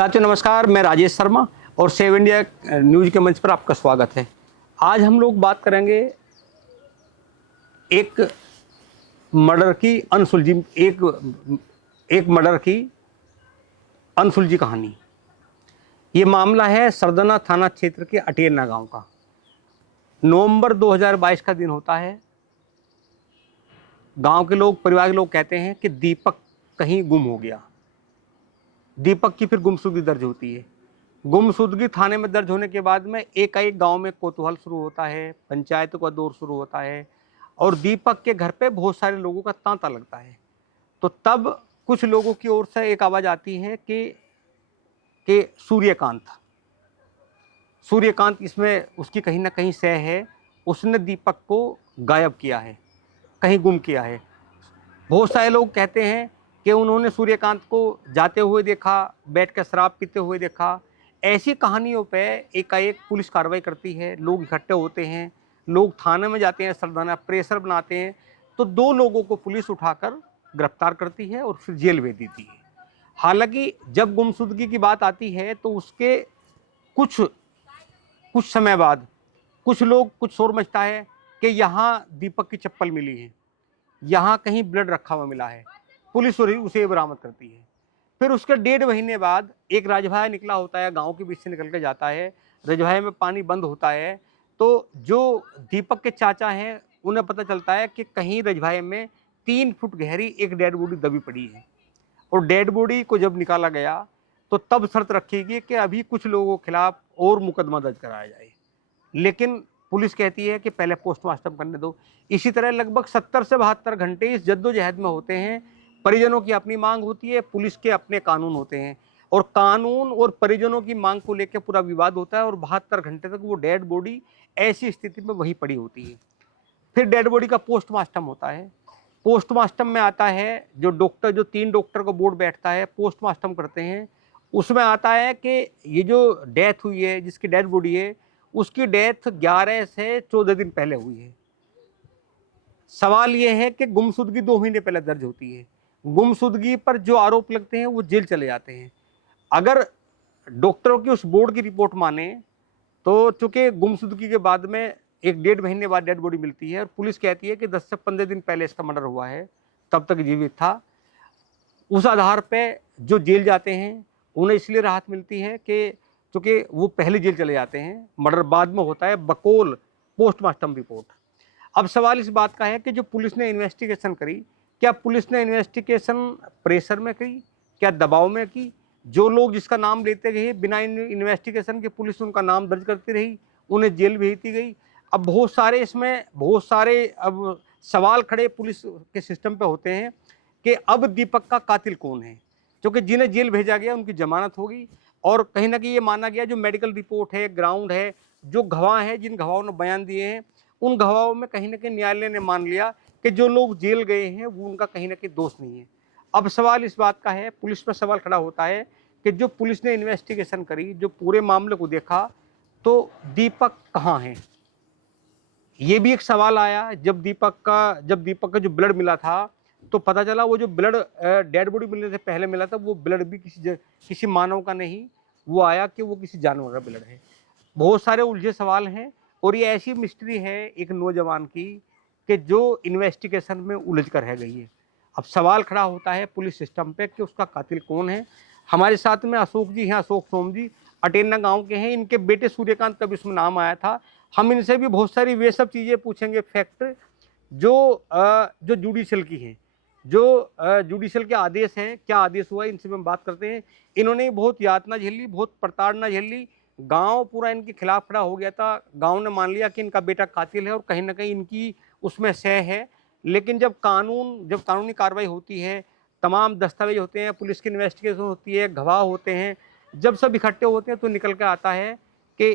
साथियों नमस्कार, मैं राजेश शर्मा और सेव इंडिया न्यूज़ के मंच पर आपका स्वागत है। आज हम लोग बात करेंगे एक मर्डर की अनसुलझी एक मर्डर की अनसुलझी कहानी। ये मामला है सरदना थाना क्षेत्र के अटेरना गांव का। नवंबर 2022 का दिन होता है। गांव के लोग, परिवार के लोग कहते हैं कि दीपक कहीं गुम हो गया। दीपक की फिर गुमशुदगी दर्ज होती है। गुमशुदगी थाने में दर्ज होने के बाद में एकाएक गांव में कोतूहल शुरू होता है, पंचायत का दौर शुरू होता है और दीपक के घर पे बहुत सारे लोगों का तांता लगता है। तो तब कुछ लोगों की ओर से एक आवाज़ आती है कि सूर्यकांत इसमें उसकी कहीं ना कहीं सह है। उसने दीपक को गायब किया है, कहीं गुम किया है। बहुत सारे लोग कहते हैं कि उन्होंने सूर्यकांत को जाते हुए देखा, बैठ कर शराब पीते हुए देखा। ऐसी कहानियों पे एकाएक पुलिस कार्रवाई करती है, लोग इकट्ठे होते हैं, लोग थाने में जाते हैं, सरदाना प्रेशर बनाते हैं। तो 2 लोगों को पुलिस उठाकर गिरफ्तार करती है और फिर जेल भेज देती है। हालांकि जब गुमशुदगी की बात आती है तो उसके कुछ समय बाद कुछ शोर मचता है कि यहाँ दीपक की चप्पल मिली है, यहाँ कहीं ब्लड रखा हुआ मिला है। पुलिस उसे बरामद करती है। फिर उसके 1.5 महीने बाद एक राजभाया निकला होता है, गांव के बीच से निकल के जाता है। राजभाया में पानी बंद होता है तो जो दीपक के चाचा हैं उन्हें पता चलता है कि कहीं राजभाया में 3 फुट गहरी एक डेड बॉडी दबी पड़ी है। और डेड बॉडी को जब निकाला गया तो तब शर्त रखी गई कि अभी कुछ लोगों के खिलाफ और मुकदमा दर्ज कराया जाए, लेकिन पुलिस कहती है कि पहले पोस्टमार्टम करने दो। इसी तरह लगभग 70 से 72 घंटे इस जद्दोजहद में होते हैं। परिजनों की अपनी मांग होती है, पुलिस के अपने कानून होते हैं और कानून और परिजनों की मांग को लेकर पूरा विवाद होता है और 72 घंटे तक वो डेड बॉडी ऐसी स्थिति में वहीं पड़ी होती है। फिर डेड बॉडी का पोस्टमार्टम होता है। पोस्टमार्टम में आता है जो 3 डॉक्टर का बोर्ड बैठता है, पोस्टमार्टम करते हैं। उसमें आता है कि ये जो डेथ हुई है, जिसकी डेड बॉडी है, उसकी डेथ 11 से 14 दिन पहले हुई है। सवाल ये है कि गुमशुदगी 2 महीने पहले दर्ज होती है। गुमशुदगी पर जो आरोप लगते हैं वो जेल चले जाते हैं। अगर डॉक्टरों की उस बोर्ड की रिपोर्ट माने तो चूंकि गुमशुदगी के बाद में 1.5 महीने बाद डेड बॉडी मिलती है और पुलिस कहती है कि 10 से 15 दिन पहले इसका मर्डर हुआ है, तब तक जीवित था। उस आधार पे जो जेल जाते हैं उन्हें इसलिए राहत मिलती है कि चूंकि वो पहले जेल चले जाते हैं, मर्डर बाद में होता है बकौल पोस्टमार्टम रिपोर्ट। अब सवाल इस बात का है कि जो पुलिस ने इन्वेस्टिगेशन करी, क्या पुलिस ने इन्वेस्टिगेशन प्रेशर में करी, क्या दबाव में की? जो लोग जिसका नाम लेते गए बिना इन्वेस्टिगेशन के पुलिस उनका नाम दर्ज करती रही, उन्हें जेल भेजती गई। अब बहुत सारे अब सवाल खड़े पुलिस के सिस्टम पे होते हैं कि अब दीपक का कातिल कौन है, क्योंकि जिन्हें जेल भेजा गया उनकी जमानत होगी और कहीं ना कहीं ये माना गया जो मेडिकल रिपोर्ट है, ग्राउंड है, जो गवाह हैं, जिन गवाहों ने बयान दिए हैं, उन गवाहों में कहीं ना कहीं न्यायालय ने मान लिया कि जो लोग जेल गए हैं वो उनका कहीं ना कहीं दोष नहीं है। अब सवाल इस बात का है, पुलिस पर सवाल खड़ा होता है कि जो पुलिस ने इन्वेस्टिगेशन करी, जो पूरे मामले को देखा, तो दीपक कहाँ है? ये भी एक सवाल आया। जब दीपक का जो ब्लड मिला था तो पता चला वो जो ब्लड डेड बॉडी मिलने से पहले मिला था वो ब्लड भी किसी मानव का नहीं, वो आया कि वो किसी जानवर का ब्लड है। बहुत सारे उलझे सवाल हैं और ये ऐसी मिस्ट्री है एक नौजवान की कि जो इन्वेस्टिगेशन में उलझ कर रह गई है। अब सवाल खड़ा होता है पुलिस सिस्टम पे कि उसका कातिल कौन है। हमारे साथ में अशोक जी हैं, अशोक सोम जी, अटेरना गांव के हैं। इनके बेटे सूर्यकांत का भी इसमें नाम आया था। हम इनसे भी बहुत सारी वे सब चीज़ें पूछेंगे, फैक्ट जो जुडिशल की हैं, जो जुडिशल के आदेश हैं, क्या आदेश हुआ, इनसे हम बात करते हैं। इन्होंने बहुत यातना झेली, बहुत प्रताड़ना झेली। गांव पूरा इनके खिलाफ खड़ा हो गया था। गांव ने मान लिया कि इनका बेटा कातिल है और कहीं ना कहीं इनकी उसमें सह है। लेकिन जब कानूनी कार्रवाई होती है, तमाम दस्तावेज होते हैं, पुलिस की इन्वेस्टिगेशन होती है, गवाह होते हैं, जब सब इकट्ठे होते हैं तो निकल कर आता है कि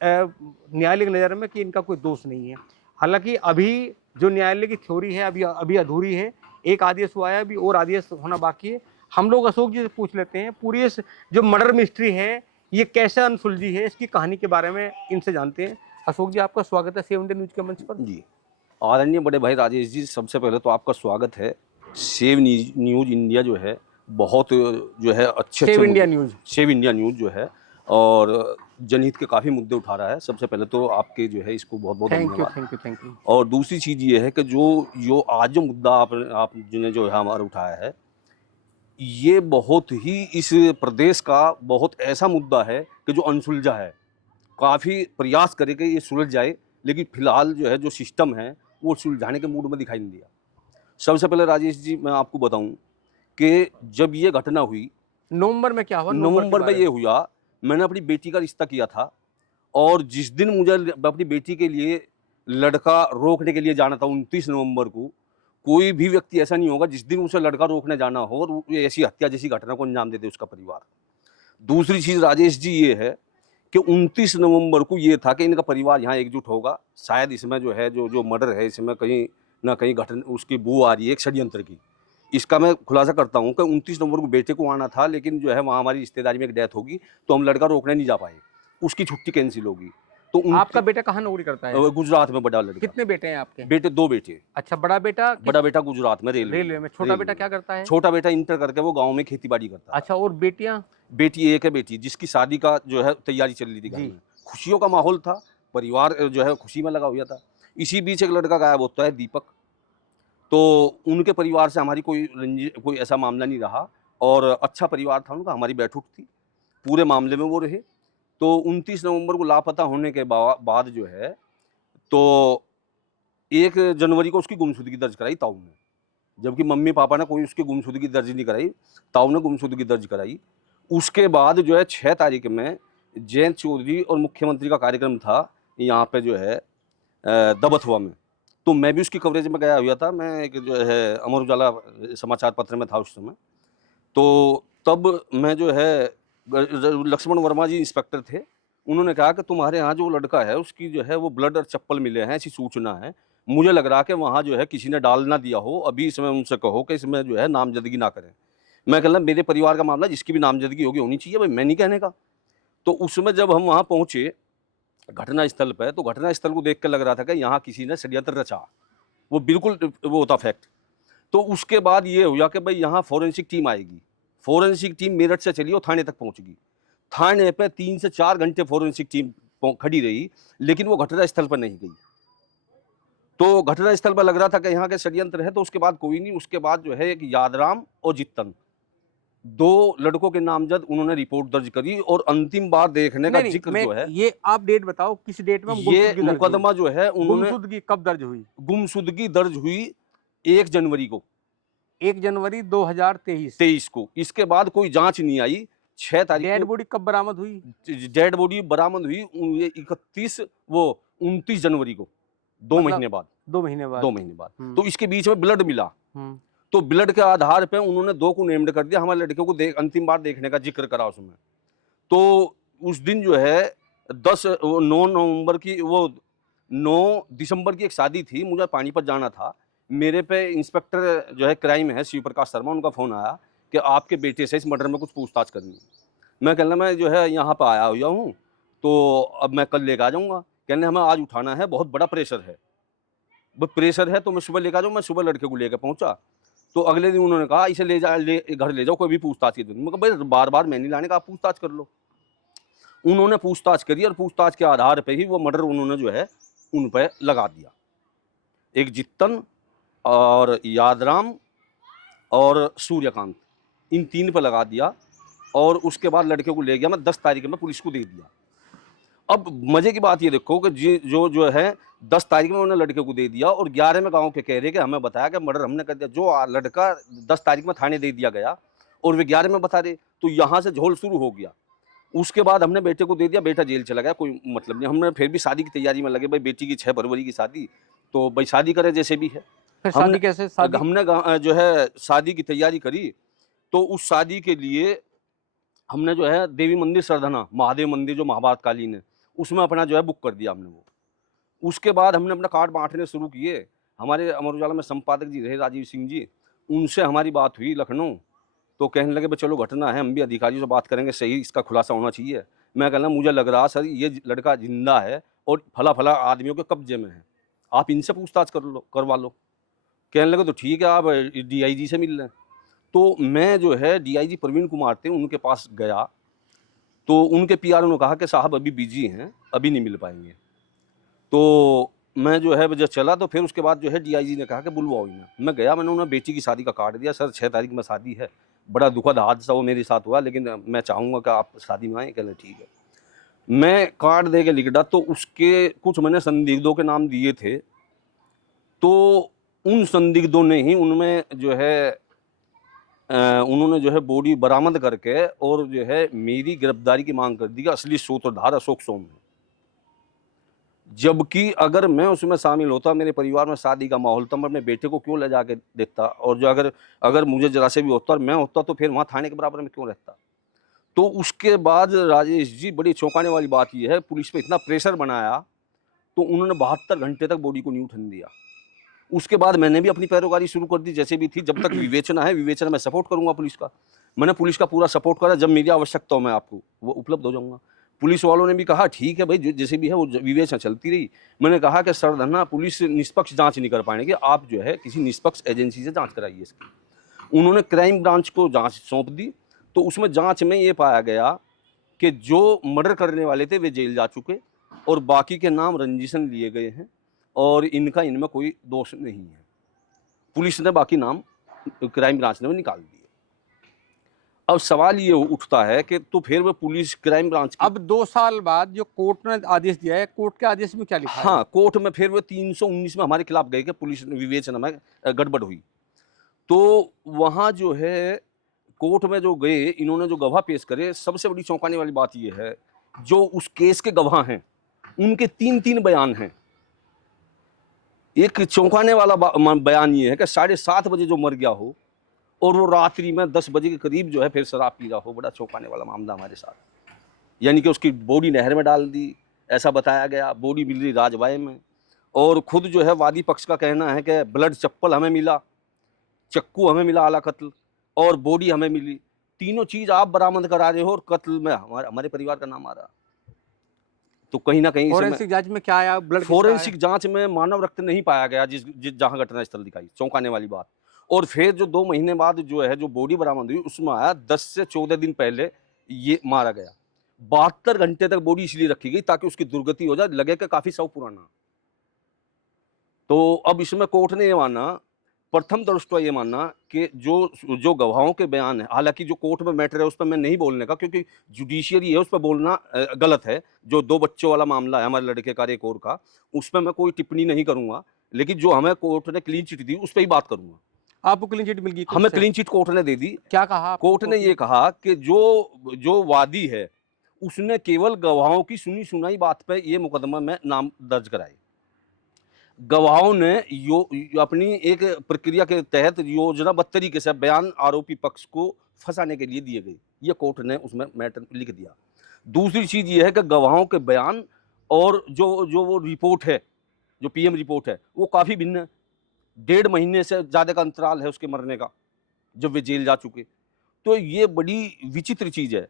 न्यायालय की नज़र में कि इनका कोई दोष नहीं है। हालांकि अभी जो न्यायालय की थ्योरी है अभी अधूरी है। एक आदेश हुआ है, अभी और आदेश होना बाकी है। हम लोग अशोक जी से पूछ लेते हैं पूरी इस जो मर्डर मिस्ट्री है ये कैसे अनसुलझी है, इसकी कहानी के बारे में इनसे जानते हैं। अशोक जी, आपका स्वागत है सेव इंडिया न्यूज़ के मंच पर। जी, आदरणीय बड़े भाई राजेश जी, सबसे पहले तो आपका स्वागत है। सेव न्यूज़ इंडिया जो है बहुत जो है अच्छे सेव इंडिया मुद्दे, न्यूज़। सेव इंडिया न्यूज़ जो है और जनहित के काफ़ी मुद्दे उठा रहा है। सबसे पहले तो आपके जो है इसको बहुत बहुत थैंक यू, धन्यवाद। Thank you, thank you. और दूसरी चीज़ ये है कि जो आज जो मुद्दा आपने जो है हमारा उठाया है, ये बहुत ही इस प्रदेश का बहुत ऐसा मुद्दा है कि जो अनसुलझा है। काफ़ी प्रयास करे कि ये सुलझ जाए, लेकिन फिलहाल जो है जो सिस्टम है वो सुलझाने के मूड में दिखाई नहीं दिया। सबसे पहले राजेश जी मैं आपको बताऊं कि जब ये घटना हुई, नवंबर में क्या हुआ? नवंबर के नवंबर में बारे ये में। हुआ, मैंने अपनी बेटी का रिश्ता किया था और जिस दिन मुझे अपनी बेटी के लिए लड़का रोकने के लिए जाना था 29 नवंबर को, कोई भी व्यक्ति ऐसा नहीं होगा जिस दिन उसे लड़का रोकने जाना हो और वो ऐसी हत्या जैसी घटना को अंजाम दे दे उसका परिवार। दूसरी चीज़ राजेश जी ये है कि 29 नवंबर को ये था कि इनका परिवार यहाँ एकजुट होगा। शायद इसमें जो है जो मर्डर है इसमें कहीं न कहीं घटना उसकी बू आ रही है एक षड्यंत्र की। इसका मैं खुलासा करता हूँ कि 29 नवंबर को बेटे को आना था, लेकिन जो है वहाँ हमारी रिश्तेदारी में एक डेथ होगी, तो हम लड़का रोकने नहीं जा पाए। उसकी छुट्टी कैंसिल होगी। तो आपका बेटा कहाँ नौकरी करता है? गुजरात में बड़ा लड़का। कितने बेटे हैं आपके? बेटे 2 बेटे। अच्छा, बड़ा बेटा बड़ा बेटा गुजरात में रेलवे में। छोटा बेटा क्या करता है? छोटा बेटा इंटर करके वो गाँव में खेती-बाड़ी करता है। अच्छा, और बेटियां? बेटी एक है बेटी जिसकी शादी का जो है तैयारी चल रही थी घर जी। में। खुशियों का माहौल था, परिवार जो है खुशी में लगा हुआ था। इसी बीच एक लड़का गायब होता है दीपक। तो उनके परिवार से हमारी कोई ऐसा मामला नहीं रहा और अच्छा परिवार था उनका, हमारी बैठक थी। पूरे मामले में वो रहे। तो 29 नवंबर को लापता होने के बाद जो है, तो 1 जनवरी को उसकी गुमशुदगी दर्ज कराई ताऊ ने। जबकि मम्मी-पापा ने कोई उसकी गुमशुदगी दर्ज नहीं कराई, ताऊ ने गुमशुदगी दर्ज कराई। उसके बाद जो है 6 तारीख में जयंत चौधरी और मुख्यमंत्री का कार्यक्रम था यहाँ पे जो है दबथवा में। तो मैं भी उसकी कवरेज में गया हुआ था। मैं एक जो है अमर उजाला समाचार पत्र में था उस समय। तो तब मैं जो है लक्ष्मण वर्मा जी इंस्पेक्टर थे। उन्होंने कहा कि तुम्हारे यहाँ जो लड़का है उसकी जो है वो ब्लड और चप्पल मिले हैं, ऐसी सूचना है। मुझे लग रहा है कि वहाँ जो है किसी ने डाल ना दिया हो, अभी इसमें उनसे कहो कि इसमें जो है नामज़दगी ना करें। मैं कह रहा मेरे परिवार का मामला, जिसकी भी नामज़दगी होगी होनी चाहिए, भाई मैं नहीं कहने का। तो उसमें जब हम वहाँ पहुँचे घटनास्थल पे, तो घटनास्थल को देख के लग रहा था कि यहाँ किसी ने षड्यंत्र रचा। वो बिल्कुल वो होता फैक्ट। तो उसके बाद ये हुआ कि भाई यहाँ फोरेंसिक टीम आएगी। फोरेंसिक टीम मेरठ से चली और थाने तक पहुँचेगी। थाने पे 3 से 4 घंटे फोरेंसिक टीम खड़ी रही, लेकिन वो घटनास्थल पर नहीं गई। तो घटनास्थल पर लग रहा था कि यहाँ के षड्यंत्र है, तो उसके बाद कोई नहीं। उसके बाद जो है एक यादराम और जित्तन, 2 लड़कों के नामज़द उन्होंने रिपोर्ट दर्ज करी और अंतिम बार देखने का नहीं, ज़िक्र जो है, ये आप डेट बताओ, किस डेट में ये गुमशुदगी दर्ज हुई? मुकदमा जो है उन्होंने गुमशुदगी कब दर्ज हुई? गुमशुदगी दर्ज हुई 1 जनवरी को, 1 जनवरी 2023। 23 को। इसके बाद कोई जाँच नहीं आई। 6 तारीख डेड को बॉडी कब बरामद हुई? डेड बॉडी बरामद हुई ये 29 जनवरी को, 2 मतलब महीने बाद। 2 महीने बाद। 2 महीने बाद। तो इसके बीच में ब्लड मिला। हुँ। तो ब्लड के आधार पे उन्होंने 2 को नेम्ड कर दिया। हमारे लड़के को अंतिम बार देखने का ज़िक्र करा उसमें। तो उस दिन जो है 9 नवंबर की 9 दिसंबर की एक शादी थी, मुझे पानीपत जाना था। मेरे पे इंस्पेक्टर जो है क्राइम है शिव प्रकाश शर्मा, उनका फ़ोन आया कि आपके बेटे से इस मर्डर में कुछ पूछताछ करनी है। मैं कहना मैं जो है यहाँ पे आया हुआ हूँ, तो अब मैं कल लेके आ जाऊँगा। कहने हमें आज उठाना है, बहुत बड़ा प्रेशर है। प्रेशर है तो मैं सुबह लेके आ जाऊँ। मैं सुबह लड़के को लेके पहुँचा। तो अगले दिन उन्होंने कहा इसे घर ले जाओ, कोई भी पूछताछ की जरूरत नहीं। मैं कहा भाई बार-बार मैं नहीं लाने का, आप पूछताछ कर लो। उन्होंने पूछताछ करी और पूछताछ के आधार पे ही वो मर्डर उन्होंने जो है उन पे लगा दिया। एक जित्तन और यादराम और सूर्यकांत, इन 3 पे लगा दिया और उसके बाद लड़के को ले गया मैं 10 तारीख में पुलिस को दे दिया। अब मजे की बात ये देखो कि जो है 10 तारीख में उन्होंने लड़के को दे दिया और 11 में गाँव के कह रहे कि हमें बताया कि मर्डर हमने कर दिया। जो लड़का 10 तारीख में थाने दे दिया गया और वे 11 में बता रहे, तो यहाँ से झोल शुरू हो गया। उसके बाद हमने बेटे को दे दिया, बेटा जेल चला गया, कोई मतलब नहीं। हमने फिर भी शादी की तैयारी में लगे, भाई बेटी की 6 फरवरी की शादी, तो भाई शादी करे जैसे भी है। फिर शादी कैसे? हमने जो है शादी की तैयारी करी, तो उस शादी के लिए हमने जो है देवी मंदिर सरधना, महादेव मंदिर जो महाभारत कालीन है, उसमें अपना जो है बुक कर दिया हमने वो। उसके बाद हमने अपना कार्ड बाँटने शुरू किए। हमारे अमर उजाला में संपादक जी रहे राजीव सिंह जी, उनसे हमारी बात हुई लखनऊ। तो कहने लगे भाई चलो घटना है, हम भी अधिकारियों से बात करेंगे, सही इसका खुलासा होना चाहिए। मैं कह रहा मुझे लग रहा सर ये लड़का जिंदा है और फला आदमियों के कब्जे में है, आप इनसे पूछताछ करवा लो। कहने लगे तो ठीक है, आप डीआईजी से मिल लें। तो मैं जो है डीआईजी प्रवीण कुमार थे, उनके पास गया, तो उनके पीआरओ ने कहा कि साहब अभी बिजी हैं, अभी नहीं मिल पाएंगे। तो मैं जो है जब चला, तो फिर उसके बाद जो है डीआईजी ने कहा कि बुलवाओ इन्हें। मैं गया, मैंने उन्हें बेटी की शादी का कार्ड दिया, सर 6 तारीख में शादी है, बड़ा दुखद हादसा वो मेरे साथ हुआ, लेकिन मैं चाहूँगा कि आप शादी में आएँ। कहले ठीक है। मैं कार्ड दे के लिख डा, तो उसके कुछ मैंने संदिग्धों के नाम दिए थे, तो उन संदिग्धों ने ही उनमें जो है उन्होंने जो है बॉडी बरामद करके और जो है मेरी गिरफ्तारी की मांग कर दी कि असली सूत्रधार अशोक सोम है। जबकि अगर मैं उसमें शामिल होता, मेरे परिवार में शादी का माहौल था, मैं अपने बेटे को क्यों ले जाके देता, और जो अगर अगर मुझे जरा से भी होता और मैं होता, तो फिर वहाँ थाने के बराबर में क्यों रहता। तो उसके बाद राजेश जी, बड़ी चौंकाने वाली बात यह है, पुलिस पे इतना प्रेशर बनाया, तो उन्होंने 72 घंटे तक बॉडी को नहीं उठने दिया। उसके बाद मैंने भी अपनी पैरोकारी शुरू कर दी, जैसे भी थी। जब तक विवेचना है, विवेचना में सपोर्ट करूंगा पुलिस का। मैंने पुलिस का पूरा सपोर्ट करा, जब मेरी आवश्यकता हो मैं आपको वो उपलब्ध हो जाऊंगा। पुलिस वालों ने भी कहा ठीक है भाई, जैसे भी है वो विवेचना चलती रही। मैंने कहा कि सर धन्ना, पुलिस निष्पक्ष जांच नहीं कर पाएंगे, आप जो है किसी निष्पक्ष एजेंसी से जांच कराइए इसकी। उन्होंने क्राइम ब्रांच को जांच सौंप दी, तो उसमें जांच में ये पाया गया कि जो मर्डर करने वाले थे वे जेल जा चुके, और बाकी के नाम रंजिशन लिए गए हैं, और इनमें कोई दोष नहीं है। पुलिस ने बाकी नाम क्राइम ब्रांच ने निकाल दिए। अब सवाल ये उठता है कि तो फिर वो पुलिस क्राइम ब्रांच की, अब 2 साल बाद जो कोर्ट ने आदेश दिया है, कोर्ट के आदेश में क्या लिखा है? हाँ, कोर्ट में फिर वो 319 में हमारे खिलाफ गए कि पुलिस विवेचना में गड़बड़ हुई। तो वहाँ जो है कोर्ट में जो गए, इन्होंने जो गवाह पेश करे, सबसे बड़ी चौंकाने वाली बात ये है, जो उस केस के गवाह हैं उनके 3-3 बयान हैं। एक चौंकाने वाला बयान ये है कि 7:30 बजे जो मर गया हो, और वो रात्रि में 10 बजे के करीब जो है फिर शराब पी रहा हो। बड़ा चौंकाने वाला मामला हमारे साथ। यानी कि उसकी बॉडी नहर में डाल दी, ऐसा बताया गया। बॉडी मिल रही राजबाई में, और खुद जो है वादी पक्ष का कहना है कि ब्लड चप्पल हमें मिला, चक्कू हमें मिला आला कत्ल, और बॉडी हमें मिली। तीनों चीज आप बरामद करा रहे हो, और कत्ल में हमारे परिवार का नाम आ रहा। तो कहीं ना कहीं फोरेंसिक जांच में क्या आया? ब्लड फोरेंसिक जांच में मानव रक्त नहीं पाया गया, जहां घटना स्थल दिखाई। चौंकाने वाली बात। और फिर जो 2 महीने बाद जो है जो बॉडी बरामद हुई, उसमें आया 10 से 14 दिन पहले ये मारा गया। 72 घंटे तक बॉडी इसलिए रखी गई ताकि उसकी दुर्गति हो जाए, लगे कि काफी शव पुराना। तो अब इसमें कोर्ट ने ये माना, प्रथम दृष्टया ये माना कि जो गवाहों के बयान है, हालांकि जो कोर्ट में मैटर है उस पर मैं नहीं बोलने का, क्योंकि जुडिशियरी है, उस पर बोलना गलत है। जो 2 बच्चों वाला मामला है हमारे लड़के का, एक और का, उस पर मैं कोई टिप्पणी नहीं करूंगा। लेकिन जो हमें कोर्ट ने क्लीन चिट दी, उस पर ही बात करूंगा। आपको क्लीन चिट मिल गई? हमें क्लीन चिट कोर्ट ने दे दी। क्या कहा कोर्ट ने ये कहा कि जो वादी है उसने केवल गवाहों की सुनी सुनाई बात पे ये मुकदमा में नाम दर्ज कराए। गवाहों ने अपनी एक प्रक्रिया के तहत योजनाबद्ध तरीके से बयान आरोपी पक्ष को फंसाने के लिए दिए गए। ये कोर्ट ने उसमें मैटर लिख दिया। दूसरी चीज ये है कि गवाहों के बयान और जो वो रिपोर्ट है, जो पीएम रिपोर्ट है, वो काफी भिन्न है। 1.5 महीने से ज्यादा का अंतराल है उसके मरने का, जब वे जेल जा चुके। तो ये बड़ी विचित्र चीज है।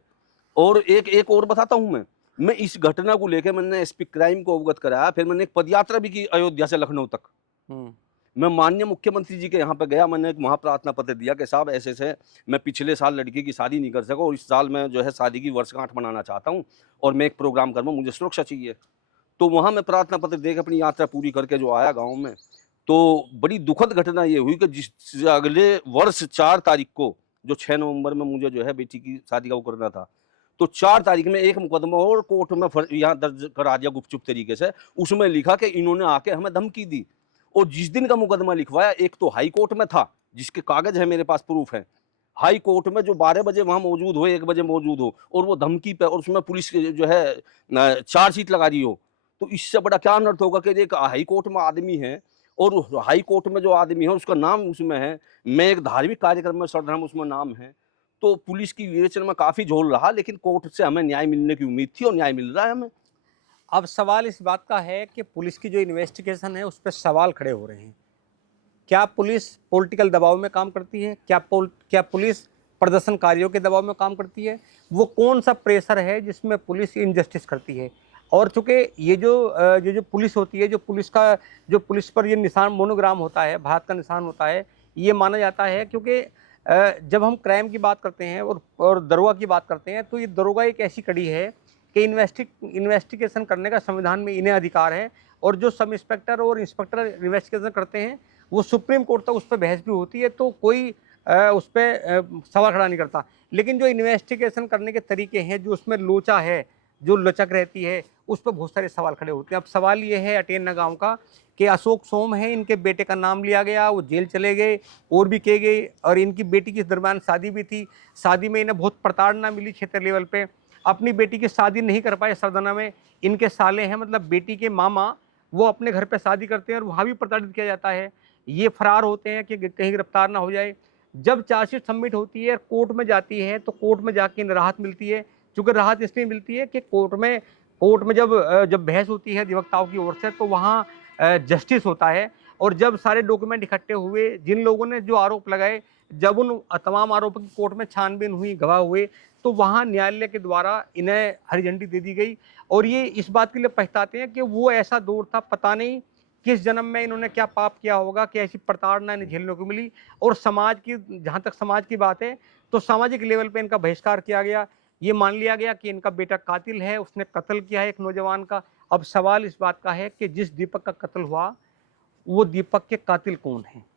और एक और बताता हूं मैं इस घटना को लेकर मैंने एसपी क्राइम को अवगत कराया। फिर मैंने एक पदयात्रा भी की अयोध्या से लखनऊ तक। मैं माननीय मुख्यमंत्री जी के यहाँ पे गया, मैंने एक महाप्रार्थना पत्र दिया कि साहब ऐसे से मैं पिछले साल लड़की की शादी नहीं कर सका, और इस साल मैं जो है शादी की वर्षगांठ मनाना चाहता हूँ, और मैं एक प्रोग्राम करूँ, मुझे सुरक्षा चाहिए। तो वहाँ मैं प्रार्थना पत्र देकर अपनी यात्रा पूरी करके जो आया गाँव में, तो बड़ी दुखद घटना ये हुई कि जिस अगले वर्ष 4 तारीख को, जो 6 नवंबर में मुझे जो है बेटी की शादी का वो करना था, तो 4 तारीख में एक मुकदमा और कोर्ट में यहाँ दर्ज करा दिया गुपचुप तरीके से। उसमें लिखा कि इन्होंने आके हमें धमकी दी। और जिस दिन का मुकदमा लिखवाया, एक तो हाई कोर्ट में था, जिसके कागज है मेरे पास, प्रूफ है। हाई कोर्ट में जो 12 बजे वहां मौजूद हो, 1 बजे मौजूद हो, और वो धमकी पे, और उसमें पुलिस जो है चार्जशीट लगा रही हो, तो इससे बड़ा क्या अनर्थ होगा कि एक हाई कोर्ट में आदमी है, और हाई कोर्ट में जो आदमी है उसका नाम उसमें है, मैं एक धार्मिक कार्यक्रम में सरधर्म उसमें नाम है। तो पुलिस की विवेचना में काफी झोल रहा, लेकिन कोर्ट से हमें न्याय मिलने की उम्मीद थी, और न्याय मिल रहा है हमें। अब सवाल इस बात का है कि पुलिस की जो इन्वेस्टिगेशन है उस पर सवाल खड़े हो रहे हैं। क्या पुलिस पॉलिटिकल दबाव में काम करती है? क्या पुलिस प्रदर्शनकारियों के दबाव में काम करती है? वो कौन सा प्रेशर है जिसमें पुलिस इनजस्टिस करती है? और चूंकि ये जो पुलिस होती है, जो पुलिस पर ये निशान मोनोग्राम होता है, भारत का निशान होता है, ये माना जाता है क्योंकि जब हम क्राइम की बात करते हैं और दरोगा की बात करते हैं, तो ये दरोगा एक ऐसी कड़ी है कि इन्वेस्टिगेशन करने का संविधान में इन्हें अधिकार है, और जो सब इंस्पेक्टर और इंस्पेक्टर इन्वेस्टिगेशन करते हैं वो सुप्रीम कोर्ट तक उस पर बहस भी होती है, तो कोई उस पर सवाल खड़ा नहीं करता। लेकिन जो इन्वेस्टिगेशन करने के तरीके हैं, जो उसमें लोचा है, जो लचक रहती है, उस पर बहुत सारे सवाल खड़े होते हैं। अब सवाल ये है अटेन्ना गांव का कि अशोक सोम है, इनके बेटे का नाम लिया गया, वो जेल चले गए और भी किए गए, और इनकी बेटी की इस दरम्यान शादी भी थी। शादी में इन्हें बहुत प्रताड़ना मिली क्षेत्र लेवल पे, अपनी बेटी की शादी नहीं कर पाए सरदना में। इनके साले हैं, मतलब बेटी के मामा, वो अपने घर पे शादी करते हैं और वहाँ भी प्रताड़ित किया जाता है। ये फरार होते हैं कि कहीं गिरफ्तार ना हो जाए। जब चार्जशीट सबमिट होती है, कोर्ट में जाती है, तो कोर्ट में जाके इन्हें राहत मिलती है। चूँकि राहत इसलिए मिलती है कि कोर्ट में जब बहस होती है अधिवक्ताओं की ओर से, तो वहाँ जस्टिस होता है, और जब सारे डॉक्यूमेंट इकट्ठे हुए, जिन लोगों ने जो आरोप लगाए, जब उन तमाम आरोपों की कोर्ट में छानबीन हुई, गवाह हुए, तो वहाँ न्यायालय के द्वारा इन्हें हरी झंडी दे दी गई। और ये इस बात के लिए पछताते हैं कि वो ऐसा दौर था, पता नहीं किस जन्म में इन्होंने क्या पाप किया होगा कि ऐसी प्रताड़ना इन्हें झेलने को मिली। और समाज की, जहाँ तक समाज की बात है, तो सामाजिक लेवल पे इनका बहिष्कार किया गया। ये मान लिया गया कि इनका बेटा कातिल है, उसने कत्ल किया है एक नौजवान का। अब सवाल इस बात का है कि जिस दीपक का कत्ल हुआ, वो दीपक के कातिल कौन हैं?